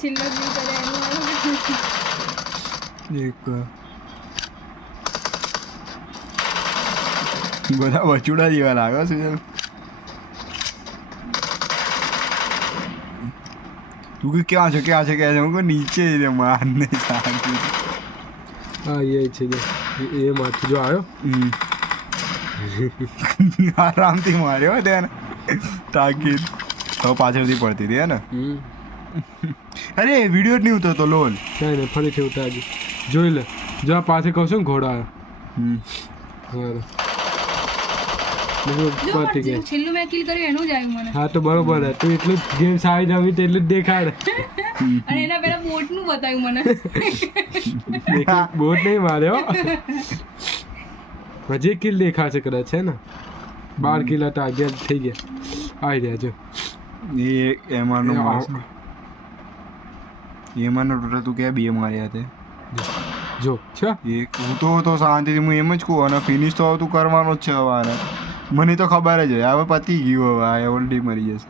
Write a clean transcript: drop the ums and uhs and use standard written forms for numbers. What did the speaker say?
છેલ્લો જીવ કરે એનું એક બધા વચુડા જેવા લાગે છે તું કે ક્યાં છે ક્યાં છે ક્યાં છે હું કહું નીચે જ માર નહીં શાંતિ હા એ છે એ માંથી જો આવ્યો આરામથી માર્યો ત્યાં તાકીદ તો પાછળથી પડતી હતી હે ને અરે વિડીયો જ નહીં ઉતરતો લોલ કઈ નહીં ફરીથી ઉતારજો જોઈ લે જો આ પાસે કહું છું ને ઘોડા આવ્યો પતી ગયા છેલ્લું મેં કિલ કર્યું એનું જ આવ્યું મને હા તો બરોબર હે તું એટલું ગેમ સારી રમી તો એટલું જ દેખાડે અને એના પહેલા બોટનું બતાવ્યું મને બોટ નહીં માર્યો હજી કિલ દેખાશે કદાચ છે ને 12 કિલ હતા 11 થઈ ગયા આવી રહ્યા જો એમાંનો ટોટલ તું ક્યાં બે માર્યા તે જો છે એક હું તો શાંતિથી હું એમ જ કહું અને ફિનિશ તો તું કરવાનો જ છે હવે મને તો ખબર જ હોય હવે પતી ગયું હવે આ ઓલરેડી મરી જશે